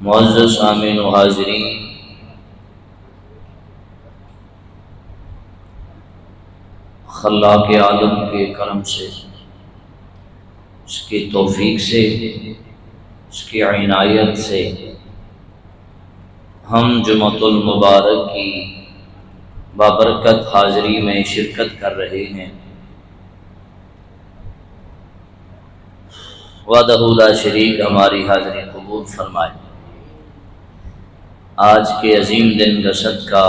معزز سامعین و حاضرین، خلاق عالم کے کرم سے، اس کی توفیق سے، اس کی عنایت سے ہم جمعۃ المبارک کی بابرکت حاضری میں شرکت کر رہے ہیں۔ وحدہ لا شریک ہماری حاضری قبول فرمائے۔ آج کے عظیم دن کا صدقہ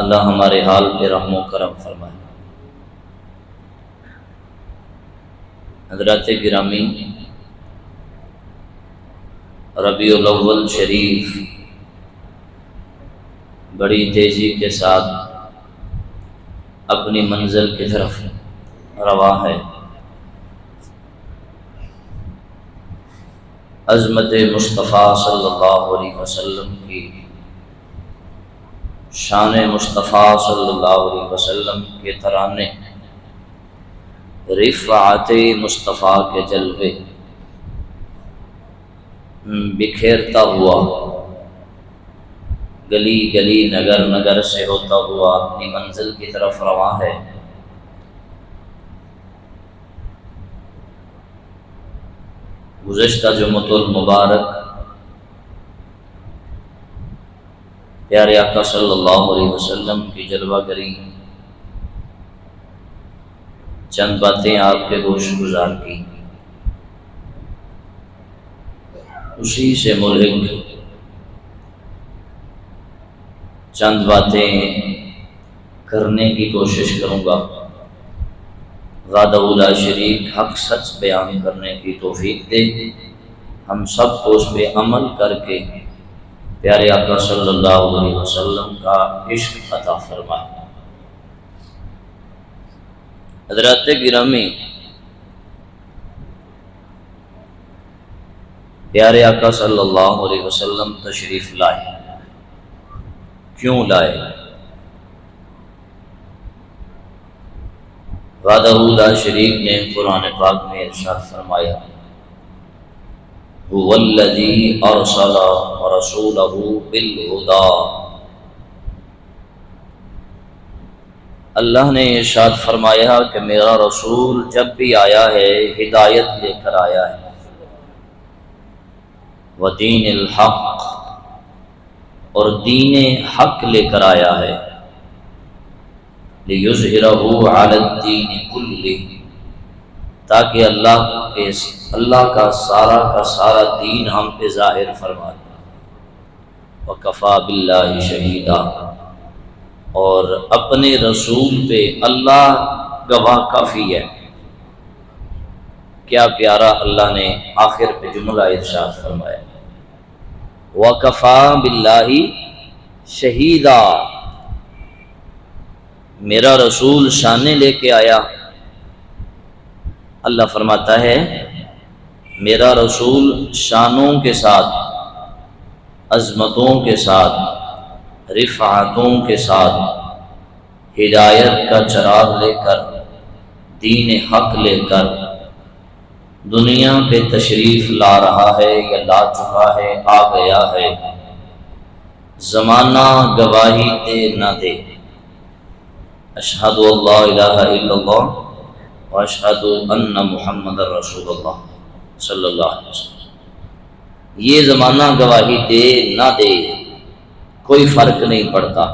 اللہ ہمارے حال پہ رحم و کرم فرمائے۔ حضرات گرامی، ربیع الاول شریف بڑی تیزی کے ساتھ اپنی منزل کی طرف رواں ہے۔ عظمت مصطفیٰ صلی اللہ علیہ وسلم کی، شان مصطفیٰ صلی اللہ علیہ وسلم کے ترانے، رفعت مصطفیٰ کے جلوے بکھیرتا ہوا گلی گلی نگر نگر سے ہوتا ہوا اپنی منزل کی طرف رواں ہے۔ گزشتہ جمعۃ المبارک پیارے آقا صلی اللہ علیہ وسلم کی جلوہ گری چند باتیں آپ کے گوش گزار کی، اسی سے ملحق چند باتیں کرنے کی کوشش کروں گا۔ وعدہ لا شریک حق سچ بیان کرنے کی توفیق دے، ہم سب کو اس پہ عمل کر کے پیارے آقا صلی اللہ علیہ وسلم کا عشق عطا فرمائے۔ حضرات گرامی، پیارے آقا صلی اللہ علیہ وسلم تشریف لائے، کیوں لائے؟ وحدہ لا شریک نے قرآن پاک میں ارشاد فرمایا، هو الذی ارسل رسولہ بالہدی۔ اللہ نے ارشاد فرمایا کہ میرا رسول جب بھی آیا ہے ہدایت لے کر آیا ہے، ودین الحق، اور دین حق لے کر آیا ہے، لِيُظْهِرَهُ عَلَى الدِّينِ كُلِّهِ، تاکہ اللہ کا سارا دین ہم پہ ظاہر فرما دے۔ وَكَفَى بِاللَّهِ شَهِيدًا، اور اپنے رسول پہ اللہ گواہ کافی ہے۔ کیا پیارا اللہ نے آخر پہ جملہ ارشاد فرمایا، وَكَفَى بِاللَّهِ شَهِيدًا، میرا رسول شانیں لے کے آیا۔ اللہ فرماتا ہے میرا رسول شانوں کے ساتھ، عظمتوں کے ساتھ، رفعتوں کے ساتھ، ہدایت کا چراغ لے کر، دین حق لے کر دنیا پہ تشریف لا رہا ہے یا لا چکا ہے، آ گیا ہے۔ زمانہ گواہی دے نہ دے، اشہد اللہ الہ الا اللہ واشہد ان محمد رسول اللہ صلی اللہ علیہ وسلم، یہ زمانہ گواہی دے نہ دے کوئی فرق نہیں پڑتا۔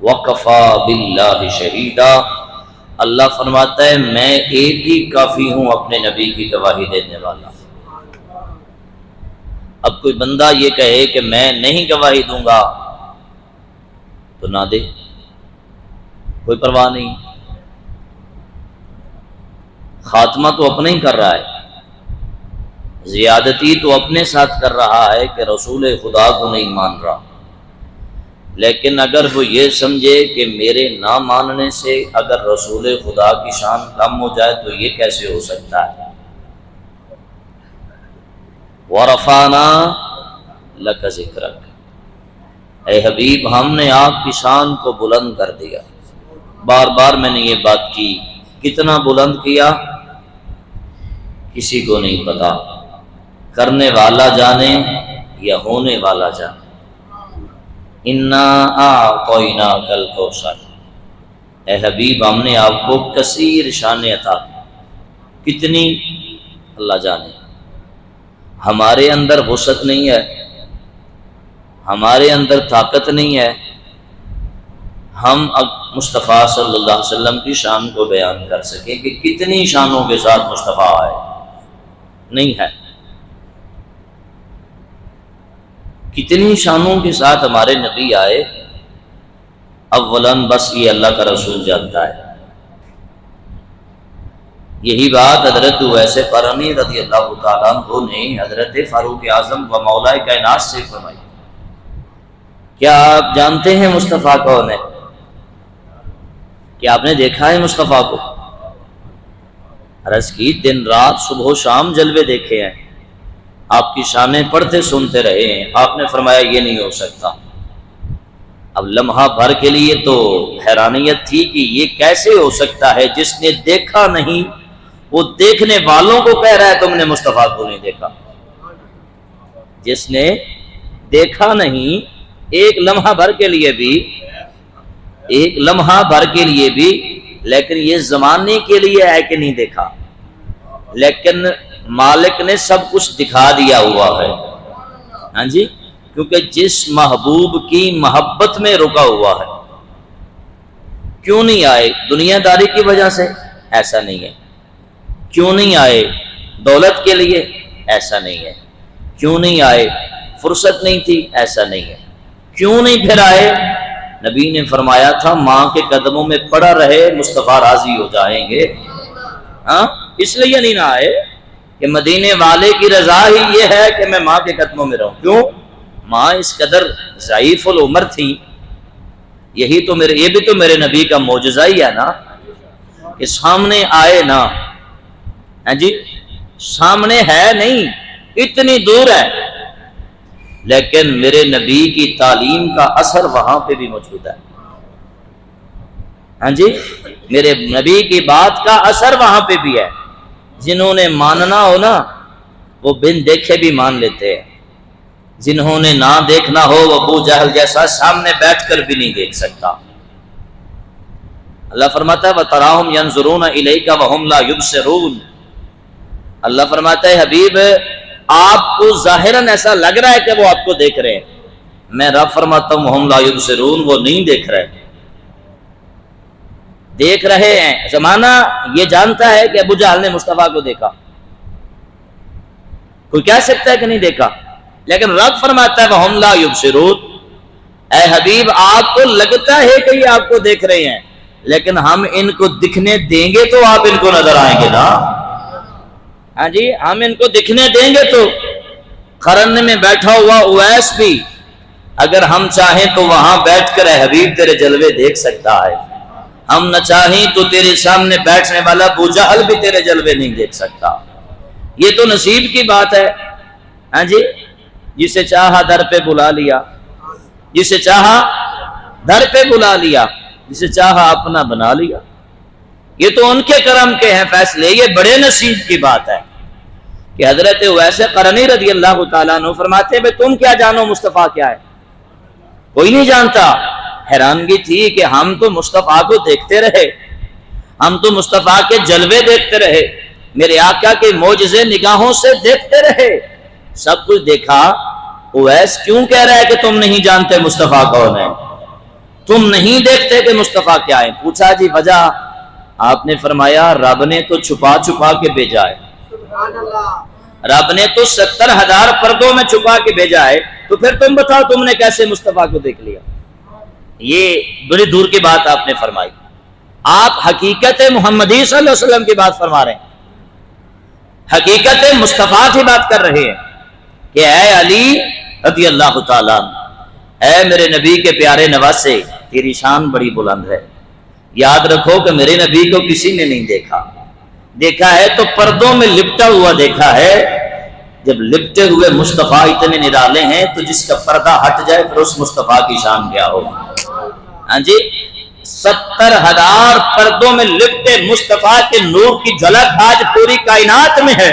وَكَفَى بِاللَّهِ شَهِيدًا، اللہ فرماتا ہے میں ایک ہی کافی ہوں اپنے نبی کی گواہی دینے والا۔ اب کوئی بندہ یہ کہے کہ میں نہیں گواہی دوں گا تو نہ دے، کوئی پرواہ نہیں، خاتمہ تو اپنا ہی کر رہا ہے، زیادتی تو اپنے ساتھ کر رہا ہے کہ رسول خدا کو نہیں مان رہا، لیکن اگر وہ یہ سمجھے کہ میرے نہ ماننے سے اگر رسول خدا کی شان کم ہو جائے تو یہ کیسے ہو سکتا ہے۔ وَرَفَعْنَا لَكَ ذِكْرَكَ، اے حبیب ہم نے آپ کی شان کو بلند کر دیا۔ بار بار میں نے یہ بات کی، کتنا بلند کیا کسی کو نہیں پتا، کرنے والا جانے یا ہونے والا جانے۔ انا اعطیناک الکوثر، اے حبیب ہم نے آپ کو کثیر شان عطا کی، کتنی اللہ جانے۔ ہمارے اندر وسعت نہیں ہے، ہمارے اندر طاقت نہیں ہے، ہم اب مصطفیٰ صلی اللہ علیہ وسلم کی شان کو بیان کر سکیں کہ کتنی شانوں کے ساتھ مصطفیٰ آئے، نہیں ہے۔ کتنی شانوں کے ساتھ ہمارے نبی آئے، اولاً بس یہ اللہ کا رسول جانتا ہے۔ یہی بات حضرت اویس قرنی رضی اللہ تعالیٰ عنہ نے حضرت فاروق اعظم و مولا کائنات سے فرمائی۔ کیا آپ جانتے ہیں مصطفیٰ کون ہے؟ کیا آپ نے دیکھا ہے مصطفیٰ کو؟ عرض کی دن رات صبح و شام جلوے دیکھے ہیں، آپ کی شانیں پڑھتے سنتے رہے ہیں، آپ نے فرمایا یہ نہیں ہو سکتا۔ اب لمحہ بھر کے لیے تو حیرانیت تھی کہ یہ کیسے ہو سکتا ہے، جس نے دیکھا نہیں وہ دیکھنے والوں کو کہہ رہا ہے تم نے مصطفیٰ کو نہیں دیکھا۔ جس نے دیکھا نہیں ایک لمحہ بھر کے لیے بھی، ایک لمحہ بھر کے لیے بھی، لیکن یہ زمانے کے لیے ہے کہ نہیں دیکھا، لیکن مالک نے سب کچھ دکھا دیا ہوا ہے۔ ہاں جی، کیونکہ جس محبوب کی محبت میں رکا ہوا ہے۔ کیوں نہیں آئے؟ دنیا داری کی وجہ سے؟ ایسا نہیں ہے۔ کیوں نہیں آئے؟ دولت کے لیے؟ ایسا نہیں ہے۔ کیوں نہیں آئے؟ فرصت نہیں تھی؟ ایسا نہیں ہے۔ کیوں نہیں پھر آئے؟ نبی نے فرمایا تھا ماں کے قدموں میں پڑا رہے مصطفیٰ راضی ہو جائیں گے۔ ہاں، اس لیے نہیں نہ آئے کہ مدینے والے کی رضا ہی یہ ہے کہ میں ماں کے قدموں میں رہوں۔ کیوں؟ ماں اس قدر ضعیف العمر تھی۔ یہی تو یہ بھی تو میرے نبی کا معجزہ ہی ہے نا کہ سامنے آئے نا۔ ہاں جی، سامنے ہے نہیں، اتنی دور ہے، لیکن میرے نبی کی تعلیم کا اثر وہاں پہ بھی موجود ہے۔ ہاں جی، میرے نبی کی بات کا اثر وہاں پہ بھی ہے۔ جنہوں نے ماننا ہو نا وہ بن دیکھے بھی مان لیتے ہیں، جنہوں نے نہ دیکھنا ہو وہ ابو جہل جیسا سامنے بیٹھ کر بھی نہیں دیکھ سکتا۔ اللہ فرماتا ہے وَتَرَاهُمْ يَنْظُرُونَ إِلَيْكَ وَهُمْ لَا يُبْصِرُونَ۔ اللہ فرماتا ہے حبیب آپ کو ظاہراً ایسا لگ رہا ہے کہ وہ آپ کو دیکھ رہے ہیں، میں رب فرماتا ہوں وَهُمْ لَا يُبْصِرُونَ، وہ نہیں دیکھ رہے، دیکھ رہے ہیں۔ زمانہ یہ جانتا ہے کہ ابو جہل نے مصطفیٰ کو دیکھا، کوئی کہہ سکتا ہے کہ نہیں دیکھا، لیکن رب فرماتا ہے وَهُمْ لَا يُبْصِرُونَ، اے حبیب آپ کو لگتا ہے کہ یہ آپ کو دیکھ رہے ہیں، لیکن ہم ان کو دکھنے دیں گے تو آپ ان کو نظر آئیں گے نا۔ ہاں جی، ہم ان کو دکھنے دیں گے تو قرن میں بیٹھا ہوا اویس بھی اگر ہم چاہیں تو وہاں بیٹھ کر اے حبیب تیرے جلوے دیکھ سکتا ہے، ہم نہ چاہیں تو تیرے سامنے بیٹھنے والا ابو جہل بھی تیرے جلوے نہیں دیکھ سکتا۔ یہ تو نصیب کی بات ہے۔ ہاں جی، جسے چاہا در پہ بلا لیا، جسے چاہا در پہ بلا لیا، جسے چاہا اپنا بنا لیا۔ یہ تو ان کے کرم کے ہیں فیصلے، یہ بڑے نصیب کی بات ہے کہ حضرت اویس قرنی رضی اللہ تعالیٰ عنہ فرماتے ہیں تم کیا جانو مصطفیٰ کیا ہے؟ کوئی نہیں جانتا۔ حیرانگی تھی کہ ہم تو مصطفیٰ کو دیکھتے رہے، ہم تو مصطفیٰ کے جلوے دیکھتے رہے، میرے آقا کے معجزے نگاہوں سے دیکھتے رہے، سب کچھ دیکھا، اویس کیوں کہہ رہا ہے کہ تم نہیں جانتے مصطفیٰ کون ہے، تم نہیں دیکھتے کہ مصطفیٰ کیا ہے؟ پوچھا جی وجہ؟ آپ نے فرمایا رب نے تو چھپا چھپا کے بھیجا ہے، رب نے تو 70,000 پردوں میں چھپا کے بھیجا ہے، تو پھر تم بتاؤ تم نے کیسے مصطفیٰ کو دیکھ لیا؟ یہ بڑی دور کی بات آپ نے فرمائی۔ آپ حقیقت محمدی صلی اللہ علیہ وسلم کی بات فرما رہے ہیں، حقیقت مصطفیٰ کی بات کر رہے ہیں کہ اے علی رضی اللہ تعالیٰ، اے میرے نبی کے پیارے نواسے، تیری شان بڑی بلند ہے۔ یاد رکھو کہ میرے نبی کو کسی نے نہیں دیکھا، دیکھا ہے تو پردوں میں لپٹا ہوا دیکھا ہے۔ جب لپٹے ہوئے مصطفیٰ اتنے نرالے ہیں تو جس کا پردہ ہٹ جائے پھر اس مصطفیٰ کی شان کیا ہو؟ ہاں جی، 70,000 پردوں میں لپٹے مصطفیٰ کے نور کی جھلک آج پوری کائنات میں ہے۔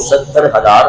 70,000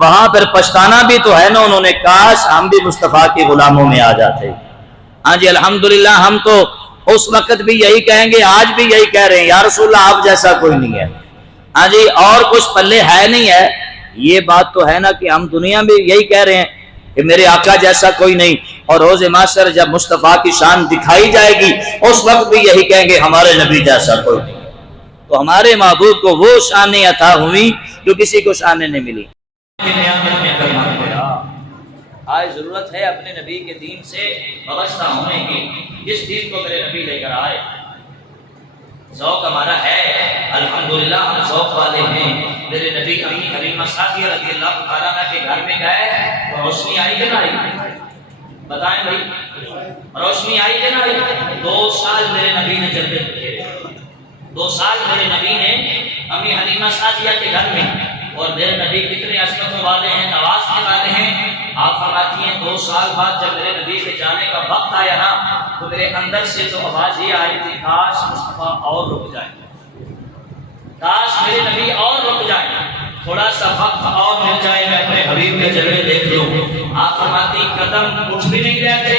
وہاں پر پچھتانا بھی تو ہے نا انہوں نے، کاش ہم بھی مصطفیٰ کے غلاموں میں آ جاتے۔ ہاں جی الحمدللہ ہم تو اس وقت بھی یہی کہیں گے، آج بھی یہی کہہ رہے ہیں، یا رسول اللہ آپ جیسا کوئی نہیں ہے۔ ہاں جی اور کچھ پلے ہے نہیں ہے، یہ بات تو ہے نا کہ ہم دنیا میں یہی کہہ رہے ہیں کہ میرے آقا جیسا کوئی نہیں، اور روز محشر جب مصطفیٰ کی شان دکھائی جائے گی اس وقت بھی یہی کہیں گے ہمارے نبی جیسا کوئی نہیں۔ تو ہمارے معبود کو وہ شانیں عطا ہوئی جو کسی کو شانیں نہیں ملی۔ آج ضرورت ہے اپنے نبی کے دین سے وابستہ ہونے کی، جس دین کو میرے نبی لے کر آئے۔ ذوق ہمارا ہے الحمدللہ، ہم ذوق والے ہیں۔ میرے نبی امی حلیمہ سعدیہ رضی اللہ تعالیٰ عنہ کے گھر میں گئے تو روشنی آئی کہ نہ آئی؟ بتائیں بھائی، روشنی آئی کہ نہ آئی؟ 2 سال میرے نبی نے جلدے کیے، 2 سال میرے نبی نے امی حلیمہ سعدیہ کے گھر میں، اور میرے نبی کتنے عظمتوں والے ہیں، نوازنے والے ہیں۔ آپ فرماتی ہیں 2 سال بعد جب میرے نبی کے جانے کا وقت آیا نا تو میرے اندر سے تو آواز یہ آئی تھی، کاش مصطفیٰ اور رک جائے، کاش میرے نبی اور رک جائے، تھوڑا سا وقت اور مل جائے، میں اپنے حبیب کے جلوے دیکھ لوں۔ آپ فرماتی قدم اٹھ بھی نہیں رہے تھے،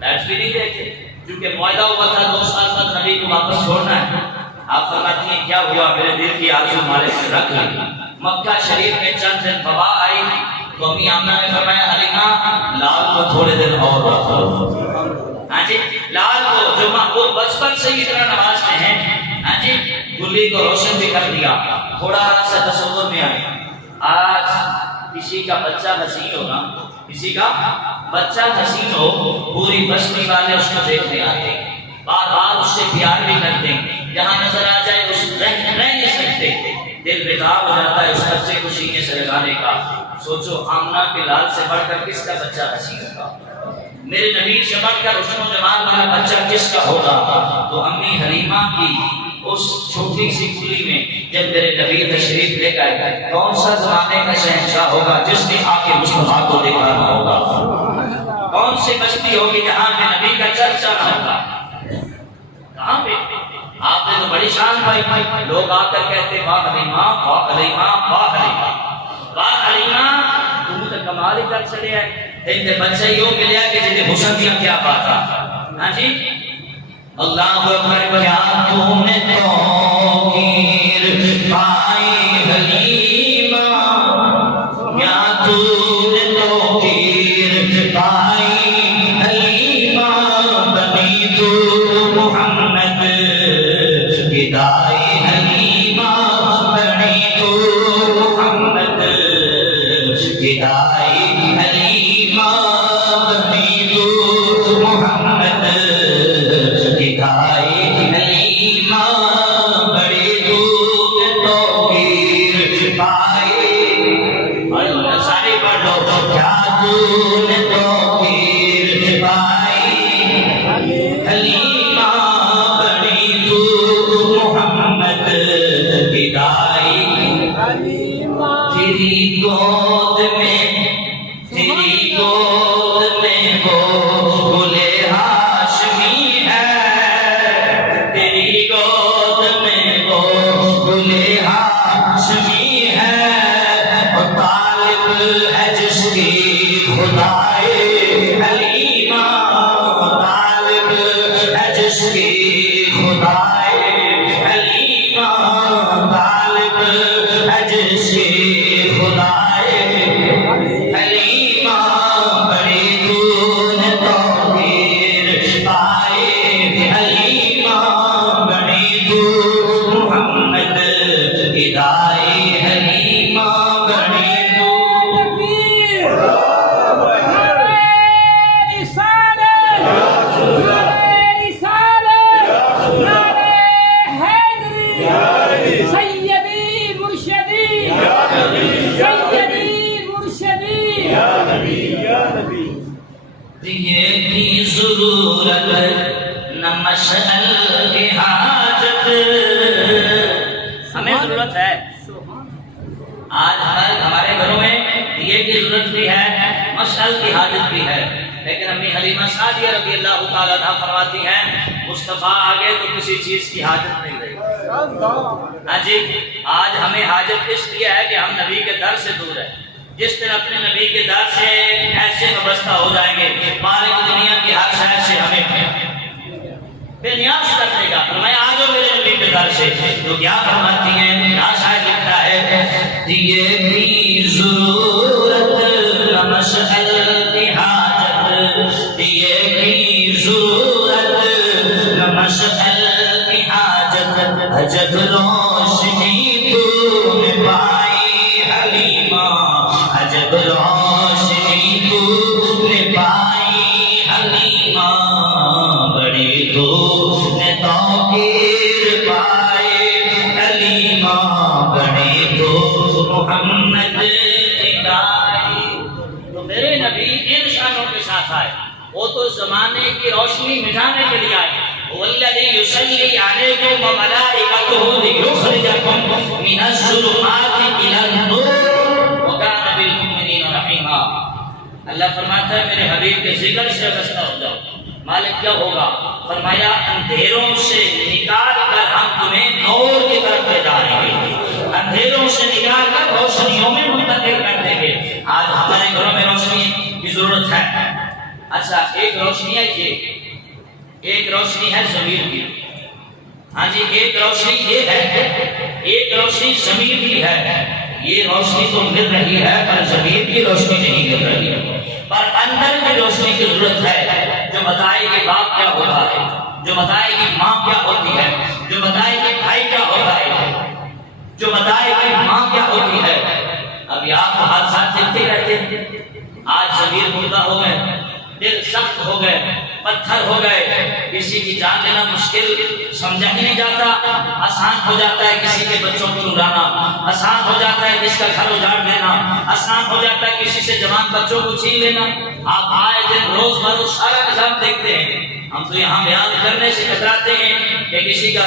بیٹھ بھی نہیں رہے تھے، کیونکہ معاہدہ ہوا تھا 2 سال بعد نبی کو واپس چھوڑنا ہے۔ آپ فرماتی ہیں کیا ہوا، میرے دل کی آرزو مالک سے رکھ لی۔ مکہ شریف میں چند دن وبا آئی تو امی آمنہ نے فرمایا حلیمہ لال کو تھوڑے دن اور رکھ لو۔ ہاں جی لال کو جو محبوب بچپن سے ہی اتنا نوازتے ہیں، ہاں جی گلی کو روشن بھی کر دیا، تھوڑا سا تصور میں آئے۔ آج کسی کا بچہ حسین ہوگا، کسی کا بچہ حسین ہو، پوری بستی والے اس کو دیکھنے آتے، بار بار اس سے پیار بھی کرتے، جہاں نظر آ جائے اس رہ نہیں سکتے، دل بیدار ہو جاتا ہے اس بچے کو سینے سے لگانے کا۔ سوچو آمنہ کے لال سے بڑھ کر کس کا بچہ حسین ہوگا، میرے نبی سے بڑھ کر حسن و جمال والا بچہ کس کا ہوگا؟ تو امی حلیمہ کی اس چھوٹی سی کلی میں جب میرے نبی تشریف لے گئے، کون سا زمانے کا شہنشاہ ہوگا جس نے آ کے مصطفیٰ کو دکھانا ہوگا؟ کون سی بستی ہوگی جہاں پہ نبی کا چرچا نہ ہوگا؟ کہاں پہ؟ آپ نے تو بڑی شان پائی، لوگ آ کر کہتے واہ حلیمہ واہ حلیمہ واہ حلیمہ واہ حلیمہ، تم تو کمال ہی کر چلے ہیں، ان بچے یوں ملیا کہ جنہیں حسن دیا کیا بات ہے۔ ہاں جی اللہ اکبر، کیا تم نے توقیر پائی حلیمہ، کیا تم نے توقیر پائی حلیمہ، بنی تو محمد گدائی حلیمہ، بنی تو محمد گدائی حلیمہ، بنی تو محمد گدائی حلیمہ، بڑی تو توقیر پائی، سارے پڑھ لو، کیا تو نے توقیر پائی حلیمہ، بڑی تو محمد گدائی حلیمہ، تیری گود میں، تیری گود میں وہ گلے ہاشمی ہے، تیری گود میں وہ گلے ہاشمی ہے، اور طالب ہے جس کی خدائے حلیمہ، طالب ہے جس کی خدائے حلیمہ، طالب ہے جس کی خدائے حلیمہ، بڑی تو نے توقیر پائے حلیمہ، بڑی تو محمد گدائی حلیمہ، بڑی تو دیے کی ضرورت نہ مشعل کی حاجت، ہمیں ضرورت ہے، آج ہمارے گھروں میں دیے کی ضرورت بھی ہے، مشعل کی حاجت بھی ہے، لیکن امی حلیمہ سعدیہ رضی اللہ تعالیٰ عنہا فرماتی ہیں مصطفیٰ آگے تو کسی چیز کی حاجت نہیں رہی۔ ہاں جی آج ہمیں حاجت اس لیے ہے کہ ہم نبی کے در سے دور ہیں، جس دن اپنے نبی کے در سے ایسے وابستہ ہو جائیں گے، مالک دنیا کی ہر شے سے ہمیں بے نیاز کر دے گا۔ فرمایا آ جاؤ میرے نبی کے در سے، تو کیا فرماتی ہیں؟ کیا شاید لکھتا ہے، دیے کی ضرورت نہ مشعل کی حاجت، دیے کی ضرورت نہ مشعل کی حاجت، عجب روشنی تو نے پائی حلیمہ، عجب روشنی تو نے پائی حلیمہ، بڑی تو نے توقیر پائے حلیمہ، بڑی تو محمد ادائی۔ تو میرے نبی ان شانوں کے ساتھ آئے، وہ تو زمانے کی روشنی مٹانے کے لیے آئے۔ والذی یصلی علیکم وملائکتہ لیخرجکم من الظلمات الی النور وکان بالمؤمنین رحیما۔ اللہ فرماتا ہے میرے حبیب کے ذکر سے وابستہ ہو جاؤ۔ مالک کیا ہوگا؟ فرمایا اندھیروں سے نکال کر ہم تمہیں نور کی طرف لے جائیں گے، اندھیروں سے نکال کر روشنیوں میں منتقل کر دیں گے۔ آج ہمارے گھروں میں روشنی کی ضرورت ہے۔ اچھا ایک روشنی ہے یہ، ایک روشنی ہے ضمیر کی، ہاں جی ایک روشنی یہ ہے، ایک روشنی ضمیر کی ہے۔ یہ روشنی تو مل رہی ہے پر ضمیر کی روشنی نہیں مل رہی ہے، پر اندر کی روشنی کی ضرورت ہے جو بتائے کہ باپ کیا ہوتا ہے، جو بتائے کہ ماں کیا ہوتی ہے، جو بتائے کہ بھائی کیا ہوتا ہے، جو بتائے کہ ماں کیا ہوتی ہے۔ ابھی آپ کو حادثات دیکھتے رہتے ہیں، آج ضمیر مردہ ہو گئے، دل سخت ہو گئے، پتھر ہو گئے، کسی کی جان لینا مشکل سمجھا ہی نہیں جاتا۔ آسان ہو جاتا ہے کسی کے بچوں کو رلانا، آسان ہو جاتا ہے کسی کا گھر اجاڑ دینا، آسان ہو جاتا ہے کسی سے جوان بچوں کو چھین لینا۔ آپ آئے دن روز بروز سارا نظام دیکھتے ہیں، ہم تو یہاں بیان کرنے سے کتراتے ہیں کہ کسی کا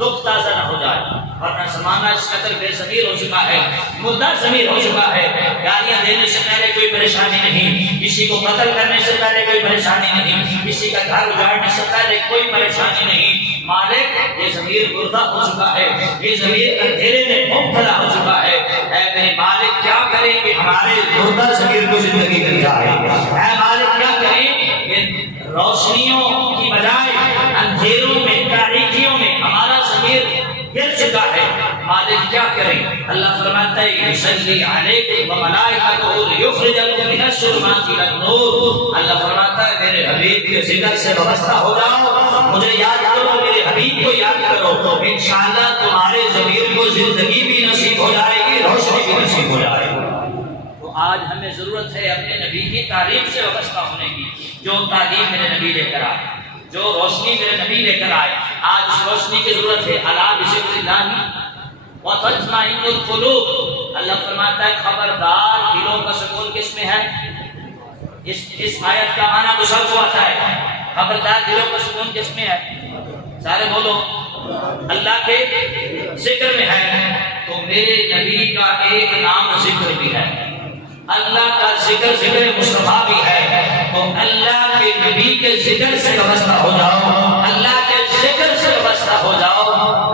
دکھ تازہ نہ ہو جائے، ورنہ زمانہ اس قدر بے ضمیر ہو چکا ہے، مردہ ضمیر ہو چکا ہے۔ گالیاں دینے سے پہلے کوئی پریشانی نہیں، کسی کو قتل کرنے سے پہلے کوئی پریشانی نہیں، کسی کا گھر اجاڑنے سے پہلے کوئی پریشانی نہیں۔ مالک یہ ضمیر مردہ ہو چکا ہے، یہ ضمیر اندھیرے میں مبتلا ہو چکا ہے۔ اے میرے مالک کیا کرے کہ ہمارے مردہ ضمیر کو زندگی مل جائے؟ اے مالک کیا کرے کہ روشنیوں کی بجائے اندھیروں میں تاریکیوں میں ہمارا ضمیر گر چکا ہے۔ مالک کیا کرے؟ اللہ فرماتا ہے یصلی علیکم وملائکتہ لیخرجکم من الظلمات الی النور۔ اللہ فرماتا ہے میرے حبیب کے ذکر سے وابستہ ہو جاؤ، مجھے یاد کرو، میرے حبیب کو یاد کرو، انشاءاللہ تمہارے ضمیر کو زندگی بھی نصیب ہو جائے گی، روشنی بھی نصیب ہو جائے گی۔ تو آج ہمیں ضرورت ہے اپنے نبی کی تعلیم سے وابستہ ہونے کی، جو تعلیم میرے نبی لے کر آئے، جو روشنی میرے نبی لے کر آئے۔ آج اس روشنی کی ضرورت ہے۔ الا بذکر اللہ وتطمئن القلوب۔ اللہ فرماتا ہے خبردار دلوں کا سکون کس میں ہے؟ اس آیت کا معنی تو سب کو آتا ہے، خبردار دلوں کا سکون کس میں ہے؟ سارے بولو اللہ کے ذکر میں ہے۔ تو میرے نبی کا ایک نام ذکر بھی ہے، اللہ کا ذکر ذکر مصطفیٰ بھی ہے۔ تو اللہ کے نبی کے ذکر سے وابستہ ہو جاؤ، اللہ کے ذکر سے وابستہ ہو جاؤ۔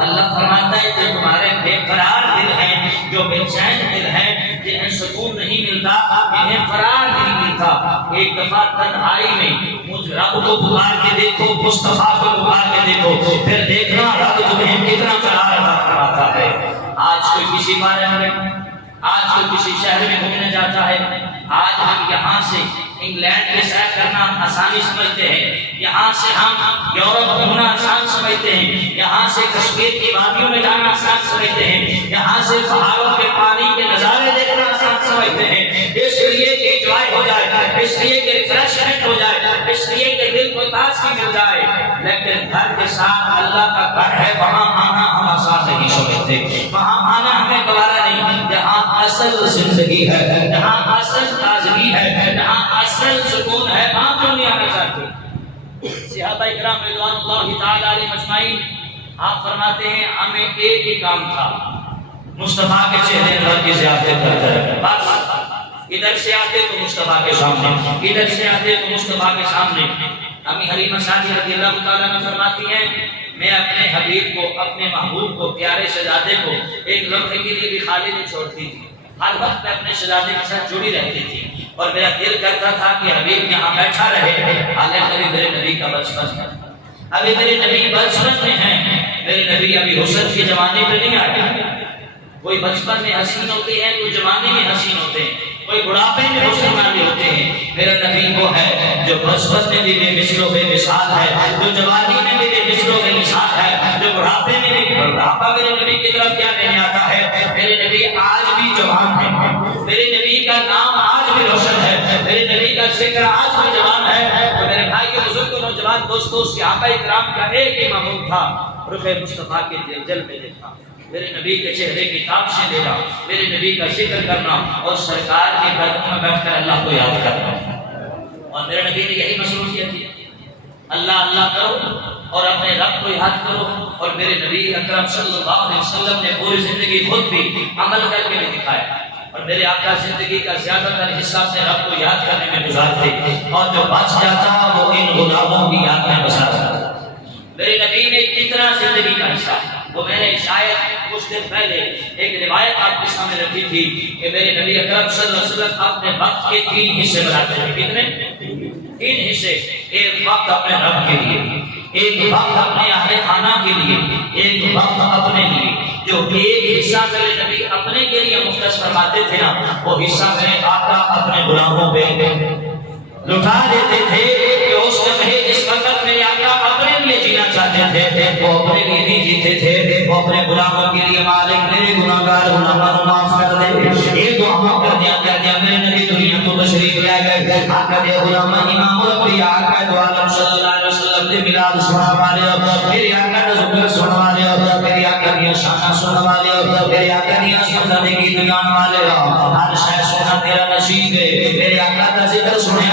اللہ فرماتا ہے جو تمہارے بے قرار دل ہیں، جو بے چین دل ہیں، جنہیں سکون نہیں ملتا، انہیں قرار نہیں ملتا، ایک دفعہ تنہائی میں مجھ رب کو پکار کے دیکھو، مصطفیٰ کو پکار کے دیکھو، پھر دیکھنا رب تمہیں کتنا قرار عطا فرماتا ہے۔ آج کوئی کسی بارے میں، آج کوئی کسی شہر میں گھومنے جاتا ہے، آج ہم یہاں سے انگلینڈ میں سیر کرنا آسانی سمجھتے ہیں، یہاں سے ہم یورپ گھومنا آسان سمجھتے ہیں، یہاں سے کشمیر کی وادیوں میں جانا آسان سمجھتے ہیں، یہاں سے پہاڑوں کے پانی کے نظارے دیکھنا آسان سمجھتے ہیں، اس لیے کہ انجوائے ہو جائے، اس لیے کہ ریفریشمنٹ ہو جائے، اس لیے کہ دل کو تازگی مل جائے۔ لیکن گھر کے ساتھ اللہ کا گھر ہے، وہاں آنا ہم آسان نہیں سمجھتے، وہاں آنا ہمیں گوارا نہیں۔ جہاں اصل زندگی ہے، جہاں اصل تازگی ہے، جہاں اصل سکون ہے، وہاں کیوں نہیں آنا چاہتے؟ صحابہ کرام رضوان اللہ تعالی علیہم اجمعین آپ فرماتے ہیں ہمیں ایک ہی کام تھا، مصطفیٰ کے چہرے انور کی زیارت کرتے رہنا۔ بس ادھر سے آتے تو مصطفیٰ کے سامنے، ادھر سے آتے تو مصطفیٰ کے سامنے۔ امی حلیمہ سعدیہ رضی اللہ تعالیٰ عنہ فرماتی ہیں میں اپنے حبیب کو، اپنے محبوب کو، پیارے شہزادے کو ایک لمحے کے لیے بھی خالی نہیں چھوڑتی تھی۔ ہر وقت میں اپنے شہزادے کے ساتھ جڑی رہتی تھی اور میرا دل کرتا تھا کہ حبیب یہاں بیٹھا رہے، حالانکہ ابھی میرے نبی کا بچپن ہے، ابھی میرے نبی بچپن میں ہیں، میرے نبی ابھی حسن کے زمانے پہ نہیں آئے۔ کوئی بچپن میں حسین ہوتے ہیں، کوئی جوانی میں حسین ہوتے ہیں، کوئی بڑھاپے میں حسین والے ہوتے ہیں۔ میرا نبی وہ ہے جو بچپن میں بھی بے مثل و بے مثال ہے، جو جوانی میں بھی بے مثل و بے مثال ہے، جو بڑھاپے میں بھی۔ بڑھاپا میرے نبی کی طرف کیا نہیں آتا ہے، میرے نبی آج بھی جوان ہے، میرے نبی کا نام آج بھی روشن ہے، میرے نبی کا ذکر آج بھی جوان ہے۔ تو میرے بھائی کے بزرگ نوجوان دوستوں، اس کے آقا کرام کا ایک ہی معمول تھا، رخ مصطفیٰ کے جل میں دیکھنا، میرے نبی کے چہرے کی تابشیں لینا، میرے نبی کا ذکر کرنا اور سرکار کے قدموں میں بیٹھ کر اللہ کو یاد کرنا۔ اور میرے نبی نے یہی مصروفیت تھی، اللہ اللہ کرو اور اپنے رب کو یاد کرو۔ اور میرے نبی اکرم صلی اللہ علیہ وسلم نے پوری زندگی خود بھی عمل کر کے دکھایا، اور میرے آقا زندگی کا زیادہ تر حصہ اپنے رب کو یاد کرنے میں گزارتے، اور جو بچ جاتا وہ ان غلاموں کی یاد میں بسا جاتا۔ میرے نبی نے کتنا زندگی کا حصہ، وہ میں نے شاید کچھ دن پہلے ایک روایت آپ کے سامنے رکھی تھی کہ میرے نبی اکرم صلی اللہ علیہ وسلم اپنے وقت کے 3 حصے بناتے ہیں۔ کتنے؟ 3 حصے۔ ایک وقت اپنے رب کے لیے، ایک وقت اپنے اہل خانہ کے لیے، ایک وقت اپنے لیے۔ جو ایک حصہ میرے نبی اپنے کے لیے مختص فرماتے تھے نا، وہ حصہ میرے آقا اپنے غلاموں پہ لٹا دیتے تھے کہ اس لمحے اس وقت میرے آقا اپنے لیے جینا چاہتے تھے، وہ اپنے لیے نہیں جیتے تھے، وہ اپنے غلاموں کے لیے مالک میرے گناہگار غلاموں کو معاف کر دے۔ یہ دعا کر دیا میرے نبی دنیا کو تشریف لے گئے، آقا دے غلام امام الانبیاء آقا دو عالم صلی اللہ علیہ وسلم دے میلاد سننے والے، میرے آقا دا ذکر سننے والے، میرے آقا دی شان سننے والے، میرے آقا دی زندگی کی دکان والے، ہر شے سننا تیرا نصیب ہے۔ میرے آقا دا ذکر سنے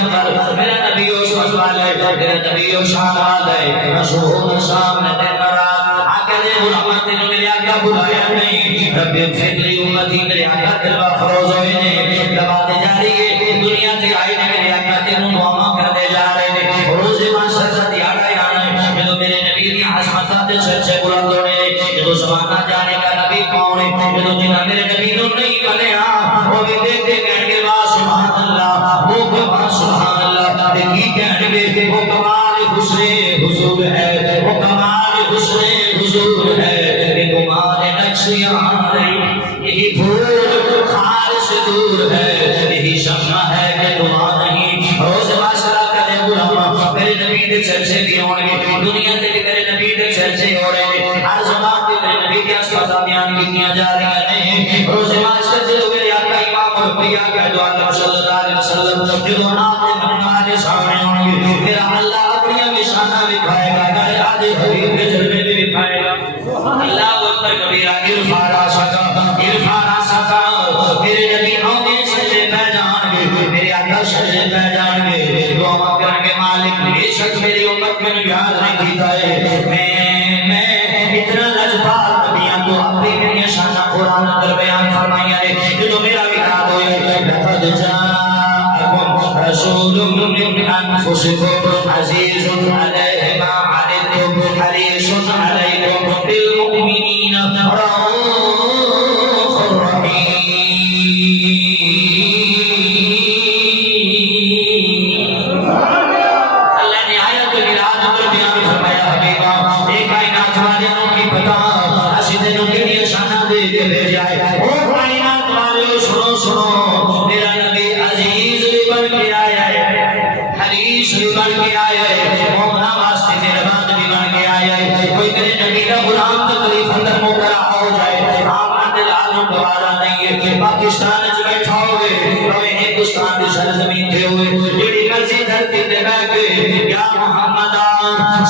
میرا نبی و سنت والے، میرا نبی و شان والے، رسول سامنے دن رات آقا دے غلامہ تینوں میرے آقا بلایا نہیں۔ رب فکری امتی میرے آقا دلوا فروز ہوئے نے، دباتے جا رہی ہے دنیا سے آئی نے، میرے آقا تینوں دعا کرتے جا رہے ہیں۔ روز معاشر کا دیارہ آنا ہے، جو میرے نبی کی عظمتاں تے سچے بلند ہونے، جو زمانہ جانے کا نبی کون ہے، جو جنہ میرے نبی نو نہیں بنیا، وہ بھی دیکھتے کہنے کے بعد سبحان اللہ، وہ کہاں سبحان اللہ کی کہنے گے، وہ کمال حسن حضور ہے، وہ کمال حسن حضور ہے، یہ کمال نقشیاں یہی پھول خار سے دور ہے، یہی شمع ہے کہ دعا نہیں۔ روز معاشرہ کرے غلامہ میرے نبی کے چرچے بھی ہوں گے، دنیا سے بھی میرے نبی کے چرچے ہو رہے ہیں، ہر زبان کے میرے نبی کے اسماء بیان کیتیاں جا رہی ہیں۔ روز معاشرہ سے میرے آقا امام الانبیاء کا دو عالم صلی اللہ علیہ وسلم جو نام بننے والے سامنے ہوں گے، میرا اللہ اپنی نشانہ دکھائے گا، میرے آج حبیب کے جلوے بھی دکھائے گا۔ اللہ اکبر کبیرہ ارفع راسک ارفع راسک، میرے نبی آنے سجدے پہ جان گے، میرے آقا سجدے پہ جان گے، دعا کریں گے مالک بے شک میری امت میں یاد نہیں کیتا ہے، میں اتنا لجپال نبیاں تو اپنی میری شانہ قرآن اندر بیان فرمائی ہے، جو میرا وکاد ہوئے لقد جاءکم رسول من انفسکم عزیز علیہ ما عنتم حریص علیکم بالمؤمنین رؤوف رحیم۔ اللہ نے آیت میلاد اندر بیان فرمایا حبیبا ایک کائنات والوں کی پتہ اشدنوں کے لیے شانہ دے کے بھیجا ہے، او کائنات والوں سنو سنو، میرا نبی عزیز بھی بن کے آیا ہے، حریص بھی بن کے آیا ہے، مومنہ واسطے میرے بعد بھی بن کے آیا ہے۔ کوئی میرے نبی کا غلام تکلیف اندر مبتلا ہو جائے، آپ آتے لالوں دوبارہ نہیں ہے، پاکستان جو بیٹھا ہوئے روئے ہندوستان کی سرزمین تھے ہوئے، جڑی مرضی دھرتی تے بیٹھ کے یا محمد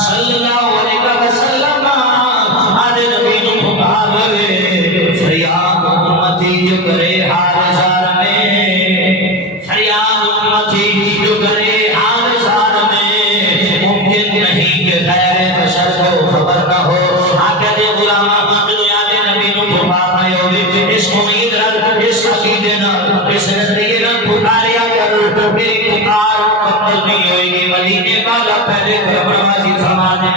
صلی اللہ علیہ وسلم آدھے نبی نو پکار لگے، فریاد امتی جو کرے ہار زار میں، فریاد امتی جو کرے ہار زار میں، ممکن نہیں کہ غیر بشر کو خبر نہ ہو۔ آقا دے غلامہ دنیا دے نبی نو پکار رہے ہوئے، اس امید رکھ، اس عقیدے نہ، اس نظریے نہ پکاریا کر، میری پکار مکمل نہیں ہوئے گی، مدینے والا پہلے کرم نوازی فرما دے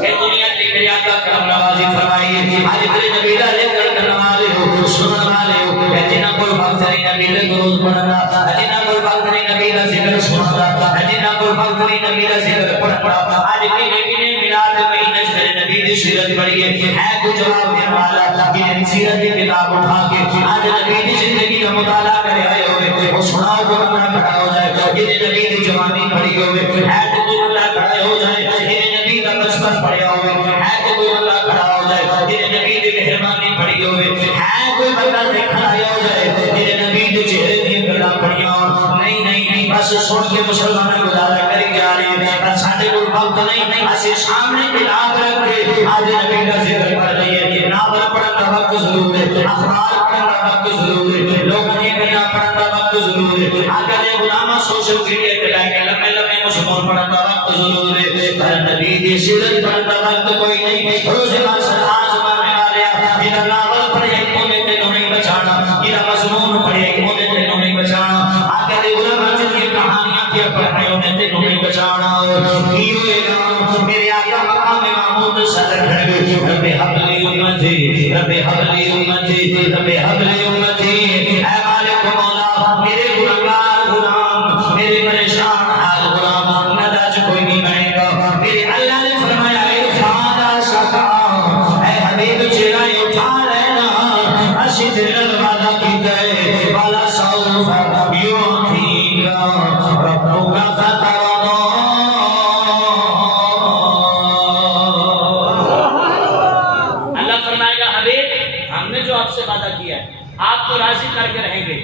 کہ دنیا کی میرے آقا کرم نوازی فرمائیے۔ آج میرے نبی لے کر کرنے والے ہو، سننے والے ہو، جنہاں کول وقت نہیں نبی دے درود پڑھنا، جنہاں کول وقت نہیں نبی دا ذکر سننا، جنہاں کول وقت نہیں نبی دا ذکر پڑھنا، آج کنے میلاد مہینے میرے نبی دی سیرت پڑھیے ہے تو جواب دینے والا کہ سیرت کی کتاب اٹھا کے آج نبی دی زندگی کا مطالعہ کرے آئے ہوئے وہ سناؤ کو بندہ کھڑا ہو جائے، جنہیں نبی دی جوانی پڑھی ہوئے ہے تو کوئی بندہ کھڑا ہو جائے، جنہیں نبی کا بچپن پڑھیا ہوئے ہے تو کوئی بندہ کھڑا ہو جائے، جنہیں نبی دی مہربانی پڑھی ہوئے ہے کوئی بندہ کھڑا ہو جائے، جنہیں نبی دی چہرے دی گلاں پڑھیاں ہوں۔ نہیں بس سن کے مسلمان گزارا کری جا رہے ہیں، پر ساڈے کول وقت نہیں، اسی سامنے کتاب رکھ کے آج نبی کا ذکر پڑھ رہی ہے، ناول پڑھن کا وقت ضرور ہے، اخبار پڑھن کا وقت ضرور ہے، لوگوں نے گلاں پڑھن کا وقت ضرور ہے، آقا دے غلاماں سوشل میڈیا تے لے کے لمبے مضمون پڑھن کا وقت ضرور ہے، پر نبی دی سیرت پڑھن کا وقت کوئی نہیں۔ روز ماسر آزمانے والے جنہاں ناول پڑھے انہیں تینوں نہیں بچانا، جنہاں مضمون پڑھے انہیں تینوں نہیں بچانا، آقا دے غلاماں جنہیں کہانیاں کیا پڑھے انہیں تینوں نہیں بچانا۔ کی ہوئے گا میرے آقا مقام محمود صدر ہے، رب حبلی امتی، رب حبلی امتی، رب حبلی امتی، اے مالک مولا میرے غلام میرے پریشان حال غلام نداج کوئی نہیں بنے گا، میرے اللہ نے فرمایا ارفعنا شکا، اے حبیب چہرہ اٹھا لینا، اسی دل وعدہ کیتا ہے والا سوف یعطیک ربک فترضی۔ آپ سے وعدہ کیا ہے آپ کو راضی کر کے رہیں گے،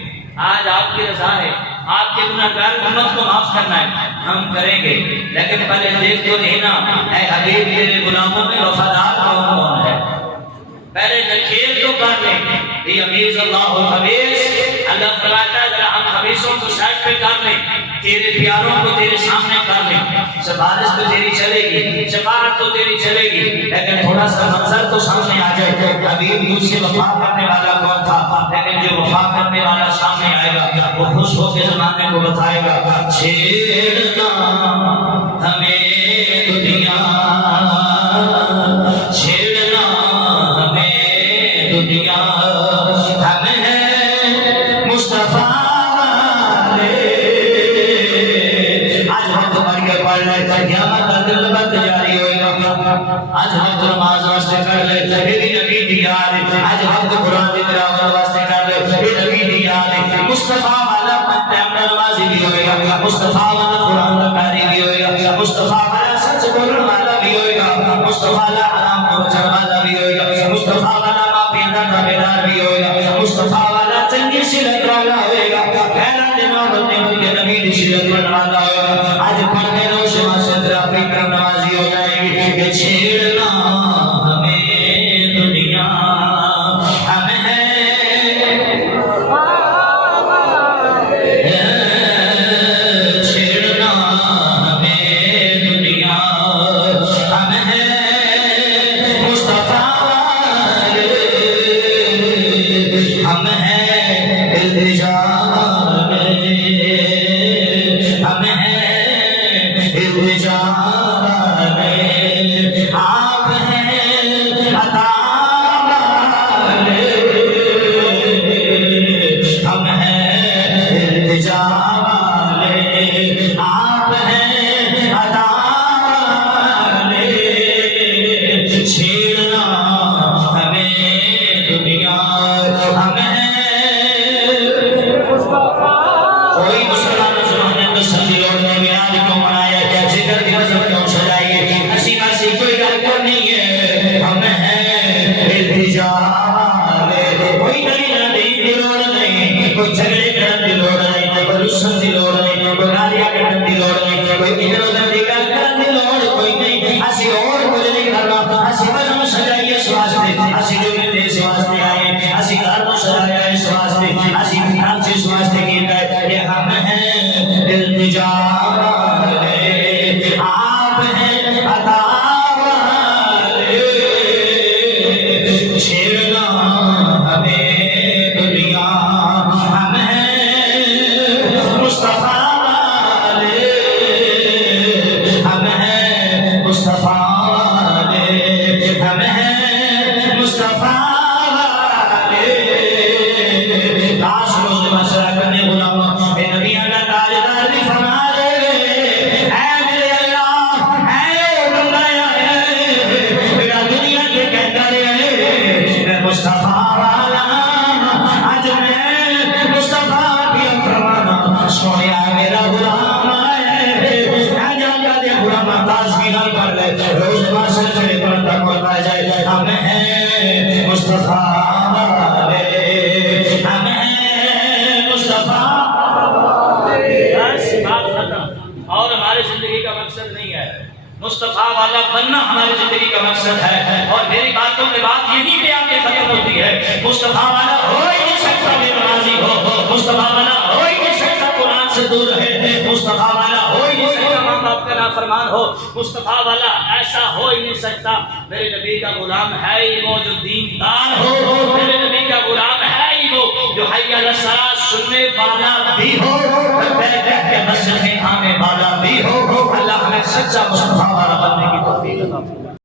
آج آپ کی رضا ہے، آپ کے گناہگار امت کو معاف کرنا ہے، ہم کریں گے، لیکن پہلے دیکھ تو لینا اے حبیب تیرے غلاموں میں وفادار کون ہے، پہلے نکھیر تو کر لیں یہ امیز اللہ الخبیث، اللہ فرماتا ہے ذرا ہم خبیثوں کو سائڈ پہ کر لیں، تیرے پیاروں کو تیرے سامنے کر لیں، سفارش تو تیری چلے گی، شفاعت تو تیری چلے گی، لیکن تھوڑا سا منظر تو سامنے آ جائے، حبیب تجھ سے وفا کرنے والا کون تھا، لیکن جو وفا کرنے والا سامنے آئے گا وہ خوش ہو کے زمانے کو بتائے گا چھیڑنا ہمیں دنیا، چھیڑنا ہمیں دنیا، ہم ہیں مصطفیٰ آج ہم تمہاری کے پڑھ لے قیامت کا دل بند جاری ہوئے گا، آج ہم نماز واسطے کر لے میری نبی دی یاد، آج ہم قرآن کی تلاوت واسطے کر لے میری نبی دی یاد، مصطفیٰ والا ٹائم نمازی بھی ہوئے گا، مصطفیٰ والا قرآن کا قاری بھی ہوئے گا، مصطفیٰ والا سچ بولنے والا بھی ہوئے گا، مصطفیٰ والا حرام کو بچانے والا بھی ہوئے گا، مصطفیٰ والا معافیاں کا بیدار بھی ہوئے گا، مصطفیٰ والا چنگی صلت والا ہوئے گا، خیرات محبت کے نبی دی صلت والا ہوئے گا، آج پڑھنے دو شما صدر اپنی کرم نوازی ہو جائے گی کہ چھیڑنا ہمیں دنیا، ہم ہیں چھیڑنا ہمیں دنیا، ہم ہیں مصطفیٰ والے، ہم ہیں التجا والے، ہم ہیں التجا والے، آپ ہیں عطا والے، ہم ہیں التجا والے، آپ ہیں عطا والے، چھیڑنا ہمیں دنیا، ہم ہیں کوئی مسلمان زمانے میں سندھی لوگ نے میلاد کیوں منایا، کیا ذکر کی مذہب کیوں سجائیے، ہنسی باسی کوئی گل کر نہیں ہے، ہم ہیں التجا والے، کوئی دلیل دی لوڑ نہیں، کوئی جھگڑے کرن دی لوڑ نہیں، کوئی رسن دی لوڑ نہیں، کوئی گالیاں کڈن دی لوڑ نہیں، کوئی ادھر ادھر دی گل کرن دی لوڑ کوئی نہیں، اسی اور کچھ نہیں کرنا، اسی مذہب سجائیے اس واسطے، اسی جمعے اس واسطے آئے، اسی گھر کو سجایا اس واسطے، اسی گھر سے اس واسطے کیتا ہے کہ ہم ہیں التجا والے، آپ ہیں عطا والے، چھیڑنا ہمیں دنیا، ہم ہیں مصطفیٰ والے، ہم ہیں مصطفیٰ والے، ہم ہیں مصطفیٰ روز معاشرے میں پردہ کرتا جائے ہم ہیں مصطفیٰ والے ہم ہیں مصطفیٰ بس بات ختم اور ہماری زندگی کا مقصد نہیں ہے مصطفیٰ والا بننا ہماری زندگی کا مقصد ہے اور میری باتوں میں بات یہی پہ آ کے ختم ہوتی ہے مصطفیٰ والا ہو ہی نہیں سکتا بے نمازی ہو مصطفیٰ والا ہو ہی نہیں سکتا قرآن سے دور ہے مصطفیٰ والا ہو ہی نہیں سکتا ماں باپ کا نافرمان ہو مصطفیٰ والا ایسا ہو ہی نہیں سکتا میرے نبی کا غلام ہے ہی وہ جو دیندار ہو میرے نبی کا غلام ہے ہی وہ جو حی علی الصلاۃ سننے والا بھی ہو بیٹھ کے مسجد میں آنے والا بھی ہو اللہ ہمیں سچا مصطفیٰ والا بننے